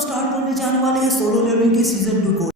Start करने जाने वाले हैं सोलो लेवलिंग के सीजन 2 को।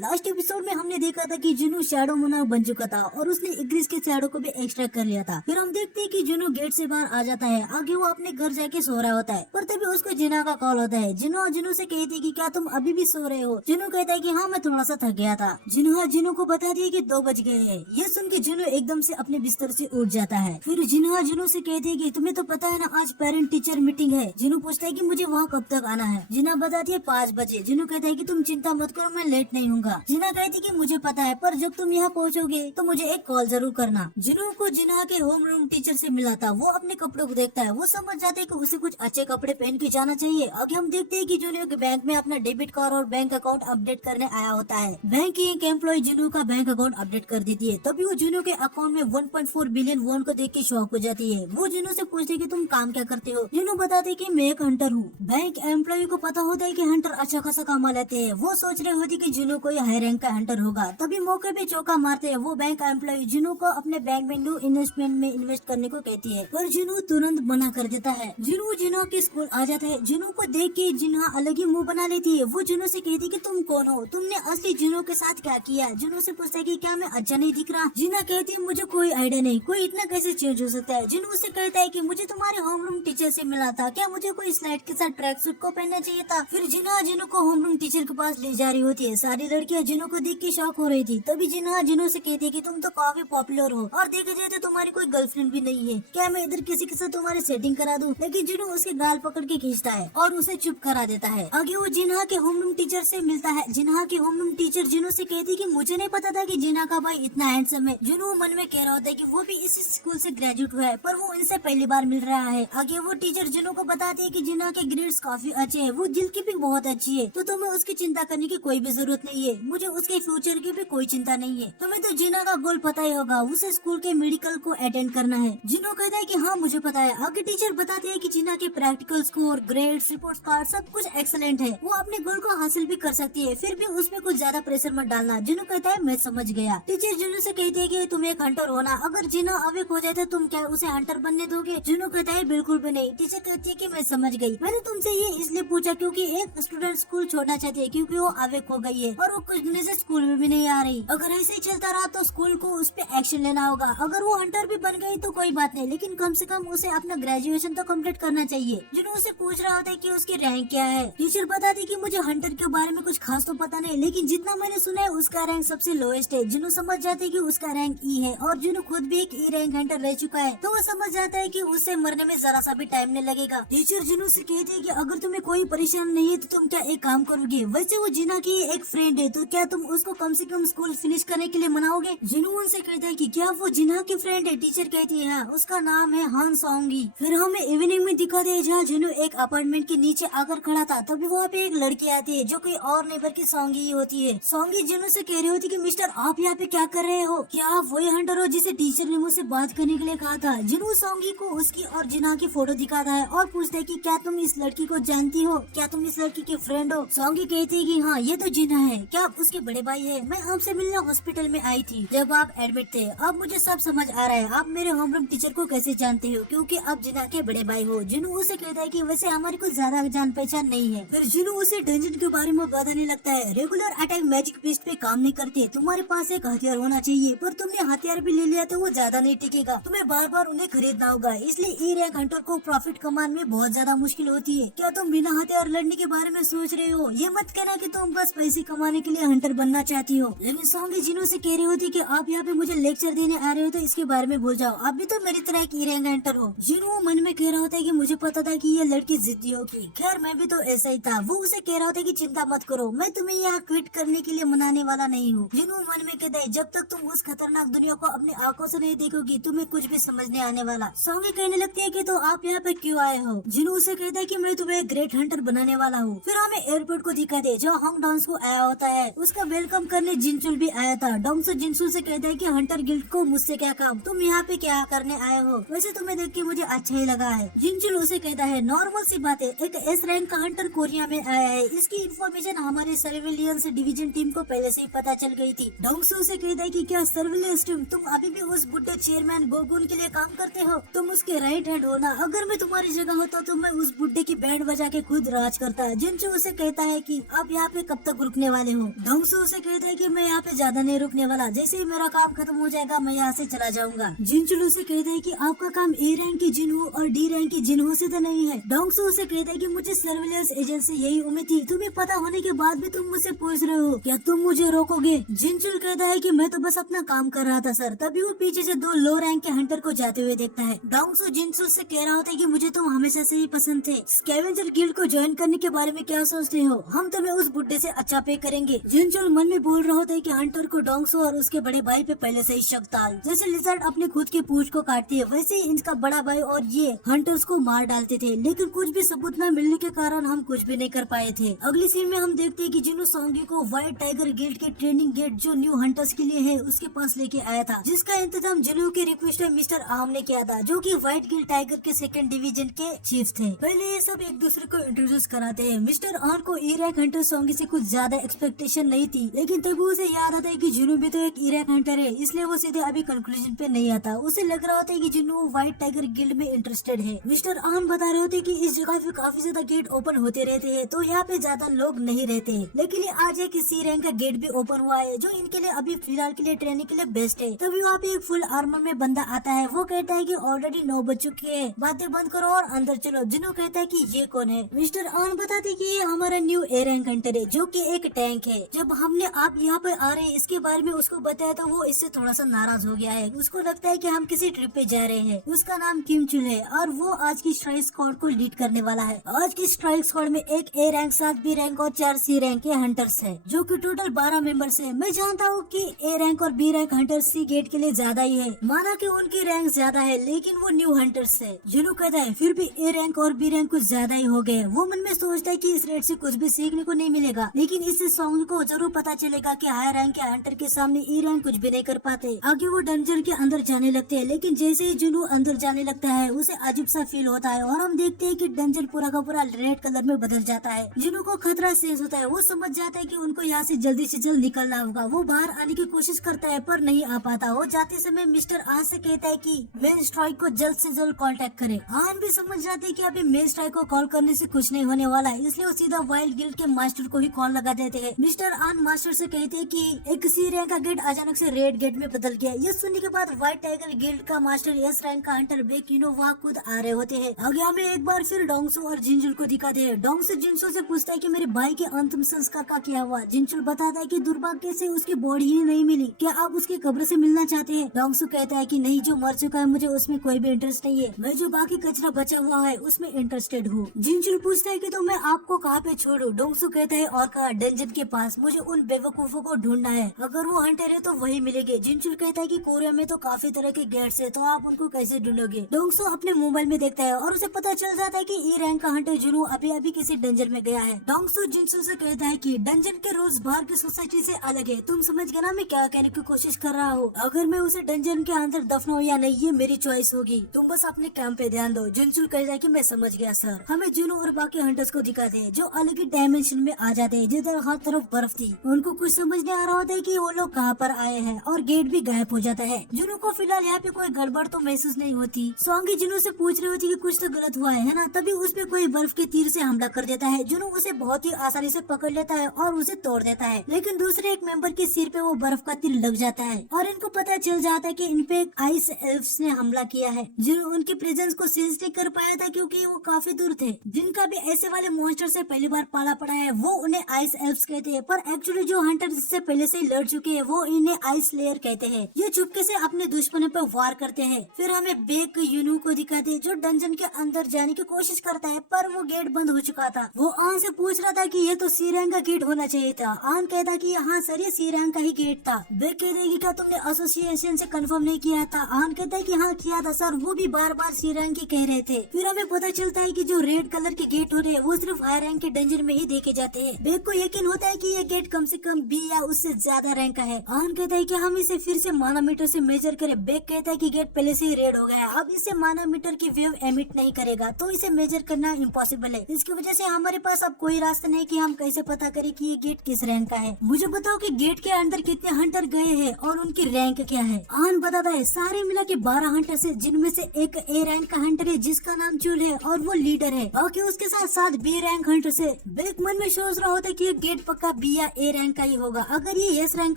लास्ट एपिसोड में हमने देखा था कि जुनू शैडो मोनार्क बन चुका था और उसने इग्रिस के शैडो को भी एक्सट्रैक्ट कर लिया था। फिर हम देखते हैं कि जुनू गेट से बाहर आ जाता है। आगे वो अपने घर जाके सो रहा होता है, पर तभी उसको जिना का कॉल होता है। जुनू से कहती है कि क्या तुम अभी भी सो रहे हो? जुनू कहता है कि हाँ, मैं थोड़ा सा थक गया था। जुनू को बता दिया कि 2 बज गए हैं। ये सुन के जुनू एकदम से अपने बिस्तर से उठ जाता है। फिर जुनू से कहती है कि तुम्हें तो पता है ना, आज पेरेंट टीचर मीटिंग है। जुनू पूछता है कि मुझे वहाँ कब तक आना है? जिना बताती है 5 बजे। जुनू कहता है कि तुम चिंता मत करो, मैं लेट नहीं हूँगा। जिना कहती कि मुझे पता है, पर जब तुम यहाँ पहुँचोगे तो मुझे एक कॉल जरूर करना। जुनू को जिना के होम रूम टीचर से मिला था। वो अपने कपड़ों को देखता है। वो समझ जाते हैं कि उसे कुछ अच्छे कपड़े पहन के जाना चाहिए। आगे हम देखते हैं कि जुनू के बैंक में अपना डेबिट कार्ड और बैंक अकाउंट अपडेट करने आया होता है। बैंक की एक एम्प्लॉय जुनू का बैंक अकाउंट अपडेट कर देती है। तभी वो जुनू के अकाउंट में 1.4 बिलियन वॉन को देख के शॉक हो जाती है। वो जुनू से पूछती है कि तुम काम क्या करते हो? जुनू बताते कि मैं एक हंटर हूँ। बैंक एम्प्लॉय को पता होता है कि हंटर अच्छा खासा कमा लेते हैं। वो सोच रहे होती कि जुनू कोई हाई रैंक का हंटर होगा। तभी मौके पे चौका मारते हैं। वो बैंक एम्प्लॉय जुनू को अपने बैंक में न्यू इन्वेस्टमेंट में इन्वेस्ट करने को कहती है, पर जुनू तुरंत मना कर देता है। जुनू जिना के स्कूल आ जाता है। जुनू को देख के जिना अलग ही मुंह बना लेती है। वो जुनू से कहती है कि तुम कौन हो? तुमने असली जुनू के साथ क्या किया? जुनू से पूछता है कि क्या मैं अच्छा नहीं दिख रहा? जिना कहती है मुझे कोई आइडिया नहीं, कोई इतना कैसे चेंज हो सकता है? जुनू से कहता है कि मुझे तुम्हारे होमरूम टीचर से मिला था, क्या मुझे कोई स्लाइड के साथ ट्रैक सूट को पहनना चाहिए था? फिर जिना जुनू को होमरूम टीचर के पास ले जा रही होती है। सारी लड़कियां जुनू को देख के शॉक हो रही थी। तभी जिना जुनू से कहती है कि तुम तो काफी पॉपुलर हो और देखा जाए तो तुम्हारी कोई गर्लफ्रेंड भी नहीं है, क्या मैं इधर किसी के साथ तुम्हारी सेटिंग करा दूं? लेकिन जुनू उसके गाल पकड़ के खींचता है और उसे चुप करा देता है। आगे वो जिना के होमरूम टीचर से मिलता है। जिना के होमरूम टीचर जुनू से कहती है कि मुझे नहीं पता था कि जिना का भाई इतना हैंडसम है। जुनू मन में कह रहा होता है कि वो भी इसी स्कूल से ग्रेजुएट हुआ है, पर वो इनसे पहली बार मिल रहा है। आगे वो टीचर जुनू को बताती है कि जिना के ग्रेड्स काफी अच्छे हैं, वो दिल की भी बहुत अच्छी है, तो तुम्हें उसकी चिंता करने की कोई भी जरूरत नहीं है। मुझे उसके फ्यूचर की भी कोई चिंता नहीं है। तुम्हें तो जिना का गोल पता ही होगा, उसे स्कूल के मेडिकल को अटेंड करना है। जिनो कहता है कि हाँ मुझे पता है। आगे टीचर बताते हैं कि जिना के practical score, grades, report card सब कुछ एक्सीलेंट है, वो अपने गोल को हासिल भी कर सकती है, फिर भी उसमें कुछ ज्यादा प्रेशर मत डालना। जिनो कहता है मैं समझ गया। टीचर जिनो से कहती है कि तुम एक हंटर हो ना, अगर जिनो अवेक हो जाए तो तुम क्या उसे हंटर बनने दोगे? जिनो कहता है बिल्कुल भी नहीं। टीचर कहती है कि मैं समझ गई, मैंने तुमसे ये इसलिए पूछा क्योंकि एक स्टूडेंट स्कूल छोड़ना चाहती है क्योंकि वो अवेक हो गई है और वो कुछ दिन से स्कूल में भी नहीं आ रही। अगर ऐसे ही चलता रहा तो स्कूल को उस पे एक्शन लेना होगा। अगर वो हंटर भी बन गई तो कोई बात नहीं, लेकिन कम से कम उसे अपना ग्रेजुएशन तो कंप्लीट करना चाहिए। जुनू उसे पूछ रहा होता है कि उसकी रैंक क्या है। टीचर बताती कि मुझे हंटर के बारे में कुछ खास तो पता नहीं, लेकिन जितना मैंने सुना है उसका रैंक सबसे लोएस्ट है। जुनू समझ जाते है कि उसका रैंक ई है और जुनू खुद भी एक ई रैंक हंटर रह चुका है, तो वो समझ जाता है कि उससे मरने में जरा सा भी टाइम नहीं लगेगा। टीचर जुनू से कहती है कि अगर तुम्हें कोई परेशान नहीं है तो तुम क्या एक काम करोगे? वैसे वो जिना की एक फ्रेंड है, तो क्या तुम उसको कम से कम स्कूल फिनिश करने के लिए मनाओगे? जुनू उनसे कहता है कि क्या वो जिना की फ्रेंड है? टीचर कहती है हाँ, उसका नाम है हान सोंगी। फिर हमें इवनिंग में दिखाते हैं जहाँ जुनू एक अपार्टमेंट के नीचे आकर खड़ा था। तभी वहाँ पे एक लड़की आती है जो कोई और नहीं बल्कि सोंगी ही होती है। सोंगी जुनू से कह रही होती कि मिस्टर आप यहाँ पे क्या कर रहे हो? क्या आप वही हंटर हो जिसे टीचर ने मुझसे बात करने के लिए कहा था? जुनू सोंगी को उसकी और जिना की फोटो दिखाता है और पूछता है कि क्या तुम इस लड़की को जानती हो? क्या तुम इस लड़की की फ्रेंड हो? सोंगी कहती है कि हाँ ये तो जिना है। क्या आप उसके बड़े भाई है? मैं आपसे मिलने हॉस्पिटल में आई थी जब आप एडमिट थे। अब मुझे सब समझ आ रहा है, आप मेरे होमरूम टीचर को कैसे जानते हो, क्योंकि आप जिना के बड़े भाई हो। जुनू उसे कहता है कि वैसे हमारी कुछ ज्यादा जान पहचान नहीं है। फिर जुनू उसे डंजन के बारे में बताने लगता है। रेगुलर अटैक मैजिक पिस्ट पे काम नहीं करते, तुम्हारे पास एक हथियार होना चाहिए, पर तुमने हथियार भी ले लिया तो वो ज्यादा नहीं टिकेगा, तुम्हें बार बार उन्हें खरीदना होगा, इसलिए ई रैंक हंटर को प्रॉफिट कमाने में बहुत ज्यादा मुश्किल होती है। क्या तुम बिना हथियार लड़ने के बारे में सोच रहे हो? ये मत कहना कि तुम बस पैसे कमाने के लिए हंटर बनना चाहती हो। लेकिन सोंगी जिनो से कह रही होती कि आप यहाँ पे मुझे लेक्चर देने आ रहे हो तो इसके बारे में भूल जाओ, आप भी तो मेरी तरह एक ई रैंक हंटर हो। जिनो मन में कह रहा होता है कि मुझे पता था कि ये लड़की जिद्दी होगी, खैर मैं भी तो ऐसा ही था। वो उसे कह रहा होता है कि चिंता मत करो, मैं तुम्हें यहाँ क्विट करने के लिए मनाने वाला नहीं हूँ। जिनो मन में कहता है जब तक तुम उस खतरनाक दुनिया को अपनी आंखों से नहीं देखोगी तुम्हें कुछ भी समझ नहीं आने वाला। सोंगी कहने लगती है कि तो आप यहाँ पे क्यों आए हो? जिनो उसे कहता है कि मैं तुम्हें ग्रेट हंटर बनाने वाला हूँ। फिर हमें एयरपोर्ट को दिखा दे जो हॉन्ग डांस को आया होता है। उसका वेलकम वेलकम करने जिनचुल भी आया था। डोंगसू जिनचुल से कहता है कि हंटर गिल्ड को मुझसे क्या काम, तुम यहाँ पे क्या करने आए हो, वैसे तुम्हें देख के मुझे अच्छा ही लगा है। जिनचुल उसे कहता है नॉर्मल सी बात है, एक एस रैंक का हंटर कोरिया में आया है, इसकी इन्फॉर्मेशन हमारे सर्विलियंस डिवीजन टीम को पहले से ही पता चल गई थी। डोंगसू उसे कहता है कि क्या सर्विलियंस टीम, तुम अभी भी उस बुड्ढे चेयरमैन गोगुन के लिए काम करते हो, तुम उसके राइट हैंड हो ना, अगर मैं तुम्हारी जगह होता तो मैं उस बुड्ढे की बैंड बजा के खुद राज करता। जिनचू उसे कहता है कि आप यहाँ पे कब तक रुकने वाले हो। डोंगसू उसे कहता है कि मैं यहाँ पे ज्यादा नहीं रुकने वाला, जैसे ही मेरा काम खत्म हो जाएगा मैं यहाँ से चला जाऊंगा। जिनचुल उसे कहता है कि आपका काम ए रैंक की जिन्हो और डी रैंक की जिन्हो से तो नहीं है। डोंगसू उसे कहता है कि मुझे सर्विलेंस एजेंट से यही उम्मीद थी, तुम्हें पता होने के बाद भी तुम मुझसे पूछ रहे हो क्या तुम मुझे रोकोगे। जिनचुल कहता है कि मैं तो बस अपना काम कर रहा था सर। तभी वो पीछे से दो लो रैंक के हंटर को जाते हुए देखता है। डोंगसू जिनचुल से कह रहा होता है कि मुझे तुम हमेशा से ही पसंद थे, स्कैवेंजर गिल्ड को ज्वाइन करने के बारे में क्या सोचते हो, हम तुम्हें उस बुड्ढे से अच्छा पे करेंगे। जिनचुल मन में बोल रहा होता है कि हंटर को डोंगसू और उसके बड़े भाई पे पहले से ही शक था। जैसे लिजर्ड अपने खुद की पूंछ को काटती है, वैसे ही इनका बड़ा भाई और ये हंटर्स को मार डालते थे, लेकिन कुछ भी सबूत न मिलने के कारण हम कुछ भी नहीं कर पाए थे। अगली सीन में हम देखते हैं कि जिन्हो सोंगी को व्हाइट टाइगर गिल्ड के ट्रेनिंग गेट जो न्यू हंटर्स के लिए है उसके पास लेके आया था, जिसका इंतजाम जिन्हो के रिक्वेस्ट में मिस्टर आहम ने किया था, जो कि व्हाइट गिल्ड टाइगर के सेकंड डिवीजन के चीफ थे। पहले ये सब एक दूसरे को इंट्रोड्यूस कराते हैं। मिस्टर आहम को इराक हंटर सोंगी से कुछ ज्यादा एक्सपेक्टेशन नहीं थी, लेकिन तब उसे याद आता है कि जिन्हो भी तो एक इराक हंटर है, इसलिए वो सीधे अभी कंक्लूजन पे नहीं आता। उसे लग रहा होता है कि जिन्हो व्हाइट टाइगर गिल्ड में इंटरेस्टेड है। मिस्टर आहम बता रहे होते हैं कि इस जगह पे काफी ज्यादा गेट ओपन होते रहते हैं, तो यहाँ पे ज्यादा लोग नहीं रहते हैं, लेकिन ये आज एक सी रैंक का गेट भी ओपन हुआ है, जो इनके लिए अभी फिलहाल के लिए ट्रेनिंग के लिए बेस्ट है। तभी वहाँ पे एक फुल आर्मर में बंदा आता है। वो कहता है कि ऑलरेडी 9 बज चुके हैं, बातें बंद करो और अंदर चलो। जिन्हो कहता है कि ये कौन है। मिस्टर आहम बताते हैं कि ये हमारा न्यू ए रैंक हंटर है, जो कि एक टैंक है। जब हमने आप यहाँ पे आ रहे हैं इसके बारे में उसको बताया तो वो इससे थोड़ा सा नाराज हो गया है। उसको लगता है कि हम किसी ट्रिप पे जा रहे हैं। उसका नाम किम चुल है और वो आज की स्ट्राइक स्क्वाड को लीड करने वाला है। आज की स्ट्राइक स्क्वाड में एक ए रैंक, 7 बी रैंक और 4 सी रैंक के हंटर्स है, जो कि टोटल 12 मेंबर्स है। मैं जानता हूँ कि ए रैंक और बी रैंक हंटर्स सी गेट के लिए ज्यादा ही है, माना कि उनकी रैंक ज्यादा है, लेकिन वो न्यू हंटर्स है। जिन्हो कहता है फिर भी ए रैंक और बी रैंक कुछ ज्यादा ही हो गए। वो मन में सोचता है कि इस रेट से कुछ भी सीखने को नहीं मिलेगा, लेकिन इससे सॉन्ग को जरूर पता चलेगा कि हाई रैंक के हंटर के सामने ई रैंक कुछ भी नहीं कर पाते। आगे वो डंजन के अंदर जाने लगते हैं, लेकिन जैसे ही जिन्हो अंदर जाने लगता है उसे अजीब सा फील होता है और हम देखते हैं कि डंजन पूरा का पूरा रेड कलर में बदल जाता है। जिन्हो को खतरा सेंस होता है। वो समझ जाता है कि उनको यहाँ से जल्दी से जल्द निकलना होगा। वो बाहर आने की कोशिश करता है पर नहीं आ पाता। वो जाते समय मिस्टर आन से कहता है कि मेन स्ट्राइक को जल्द से जल्द कांटेक्ट करे। आन भी समझ जाते हैं कि अभी मेन स्ट्राइक को कॉल करने से कुछ नहीं होने वाला है, इसलिए वो सीधा वाइल्ड गिल्ड के मास्टर को ही कॉल लगा देते हैं। मिस्टर आन मास्टर से कहते हैं कि एक सी रैंक का गेट अचानक से रेड गेट में बदल गया। ये सुनने के बाद व्हाइट टाइगर गिल्ड का मास्टर एस रैंक का हंटर बेकिनो वहाँ खुद आ रहे होते हैं। आगे हमें एक बार फिर डोंगसू और जिनचुल को दिखाते हैं। डोंगसू जिनचुल से पूछता है कि मेरे भाई के अंतिम संस्कार का क्या हुआ। जिनचुल बताता है कि दुर्भाग्य से उसकी बॉडी ही नहीं मिली, क्या आप उसकी कब्र से मिलना चाहते हैं। डोंगसू कहता है कि नहीं, जो मर चुका है मुझे उसमें कोई भी इंटरेस्ट नहीं है, मैं जो बाकी कचरा बचा हुआ है उसमें इंटरेस्टेड हूँ। जिनचुल पूछता है कि तो मैं आपको कहाँ पे छोड़ूं। डोंगसू कहता है और कहा डंजन के पास, मुझे उन बेवकूफों को ढूंढना है, अगर वो हंटर है तो वही मिलेंगे। जिनचुल कहता है कि कोरिया में तो काफी तरह के गेट्स है, तो आप उनको कैसे ढूंढोगे। डोंगसू अपने मोबाइल में देखता है और उसे पता चल जाता है कि ई रैंक का हंटर जिन्हो अभी अभी किसी डंजन में गया है। डोंगसू जिनचुल से कहता है कि डंजन के रूल्स बाहर की सोसाइटी से अलग है, तुम समझ गए ना मैं क्या कहने की कोशिश कर रहा हूँ। अगर मैं उसे डंजन के अंदर दफनाऊं या नहीं ये मेरी चॉइस होगी, तुम बस अपने काम पे ध्यान दो। जिनचुल कहता है कि मैं समझ गया सर। हमें जिन्हो और बाकी हंटर्स को दिखाते हैं जो अलग ही डायमेंशन में आ जाते हैं, जिधर हर तरफ बर्फ थी। उनको कुछ समझ नहीं आ रहा होता है कि वो लोग कहाँ पर आए हैं और गेट भी गायब हो जाता है। जिन्हो को फिलहाल यहाँ पे कोई गड़बड़ तो महसूस नहीं होती। सोंगी जिन्हो से पूछ रही होती कि कुछ तो गलत हुआ है ना, तभी उस पे कोई बर्फ के तीर से हमला कर देता है। जिन्हो उसे बहुत ही आसानी से पकड़ लेता है और उसे तोड़ देता है, लेकिन दूसरे एक मेंबर के सिर पे वो बर्फ का तीर लग जाता है और इनको पता चल जाता है कि इन पे आइस एल्फ्स ने हमला किया है। जिन्हो उनके प्रेजेंस को सेंस नहीं कर पाया था क्योंकि वो काफी दूर थे। जिनका भी ऐसे वाले मॉन्स्टर से पहली बार पाला पड़ा है वो उन्हें आइस एल्फ्स कहते हैं, पर एक्चुअली जो हंटर जिससे पहले से ही लड़ चुके हैं वो इन्हें आइस लेयर कहते हैं। ये चुपके से अपने दुश्मनों पर वार करते हैं। फिर हमें बेक यूनू को दिखाते हैं जो डंजन के अंदर जाने की कोशिश करता है, पर वो गेट बंद हो चुका था। वो आन से पूछ रहा था कि ये तो सी रैंक का गेट होना चाहिए था। आन कहता कि हाँ सर, ये सी रैंक का ही गेट था। बेक कह देगी क्या तुमने एसोसिएशन से कंफर्म नहीं किया था। आन कहता है कि हाँ किया था सर, वो भी बार बार सी रैंक ही कह रहे थे। फिर हमें पता चलता है कि जो रेड कलर के गेट हो रहे हैं वो सिर्फ हाई रैंक के डंजन में ही देखे जाते हैं। बेक को यकीन होता है कि ये गेट कम से कम बी या उससे ज्यादा रैंक का है। आन कहता है कि हम इसे फिर से मानोमीटर से मेजर करें। बेक कहता है कि गेट पहले से ही रेड हो गया है, अब इसे मानोमीटर की वेव एमिट नहीं करेगा, तो इसे मेजर करना इम्पॉसिबल है। इसकी वजह से हमारे पास अब कोई रास्ता नहीं कि हम कैसे पता करें कि ये गेट किस रैंक का है। मुझे बताओ कि गेट के अंदर कितने हंटर गए हैं और उनकी रैंक क्या है। आन बताता है सारे मिला के 12 हंटर्स है, जिनमें से एक ए रैंक का हंटर है जिसका नाम चूल है और वो लीडर है। बाकी उसके साथ 7 बी रैंक हंटर्स है। बेक मन में सोच रहा होता है कि ये गेट पक्का बी या ए रैंक का ही होगा। अगर ये एस रैंक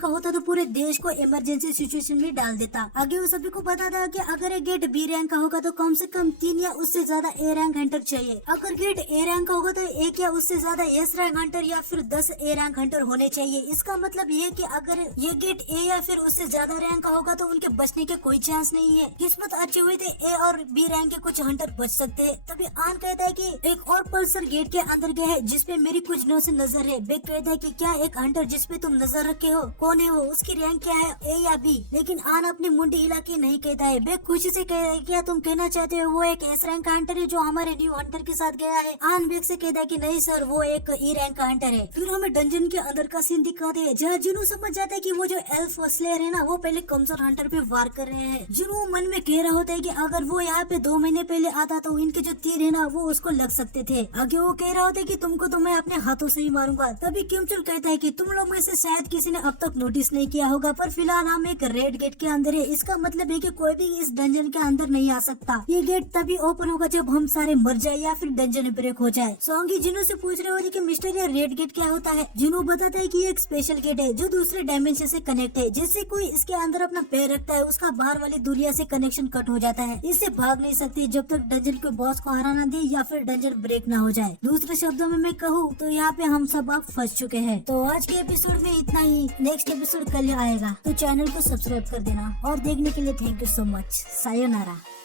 का होता तो पूरे देश को इमरजेंसी सिचुएशन में डाल देता। आगे वो सभी को पता था कि अगर ये गेट बी रैंक का होगा तो कम से कम 3 या उससे ज्यादा ए रैंक हंटर चाहिए। अगर गेट ए रैंक का होगा तो 1 या उससे ज्यादा एस रैंक हंटर या फिर 10 ए रैंक हंटर होने चाहिए। इसका मतलब ये कि अगर ये गेट ए या फिर उससे ज्यादा रैंक का होगा तो उनके बचने के कोई चांस नहीं है। किस्मत अच्छी हुई तो ए और बी रैंक के कुछ हंटर बच सकते हैं। तभी आन कहता है कि एक और पर्सन गेट के अंदर गया है जिसपे मेरी कुछ नौ से नजर है। बेक कहता है कि क्या एक हंटर जिसपे तुम नजर रखे हो, कौन है वो, उसकी रैंक क्या है, ए या बी। लेकिन आन अपनी मुंडी हिला के नहीं कहता है। बेक खुशी से कहता है क्या तुम कहना चाहते हो वो एक एस रैंक का हंटर है जो हमारे न्यू हंटर के साथ गया है। आन बेक से कहता है कि नहीं सर, वो एक ई रैंक का हंटर है। फिर हमें डंजन के अंदर का सीन दिखाते हैं जहाँ जुनू समझ जाता है कि वो जो एल्फ स्लेयर है ना, वो पहले कमजोर हंटर पे वार कर रहे हैं। जुनू मन में कह रहा होता है कि अगर वो यहाँ पे 2 महीने पहले आता तो इनके जो तीर है ना वो उसको लग सकते थे। आगे वो कह रहा होता है कि तुमको तो मैं अपने हाथों से ही मारूंगा। तभी किमचुल कहता है कि तुम लोग में से शायद किसी ने अब तक नोटिस नहीं किया होगा, पर फिलहाल हम एक रेड गेट के अंदर है। इसका मतलब है कि कोई भी इस डंजन के अंदर नहीं आ सकता। ये गेट तभी ओपन होगा जब हम सारे मर जाए या फिर डंजन ब्रेक हो जाए। सोंगी जिनू से पूछ रहे होते कि मिस्टर ये रेड गेट क्या होता है। जिनू बताता है कि ये एक स्पेशल गेट है जो दूसरे डायमेंशन से कनेक्ट है। जिससे कोई इसके अंदर अपना पैर रखता है उसका बाहर वाली दुनिया से कनेक्शन कट हो जाता है। इससे भाग नहीं सकती जब तक डंजन के बॉस को हराना दे या फिर डंजन ब्रेक ना हो जाए। दूसरे शब्दों में मैं कहूँ तो यहाँ पे हम सब आप फंस चुके हैं। तो आज के एपिसोड में इतना ही। नेक्स्ट एपिसोड कल आएगा तो चैनल को सब्सक्राइब कर देना और देखने के लिए thank you so much. Sayonara.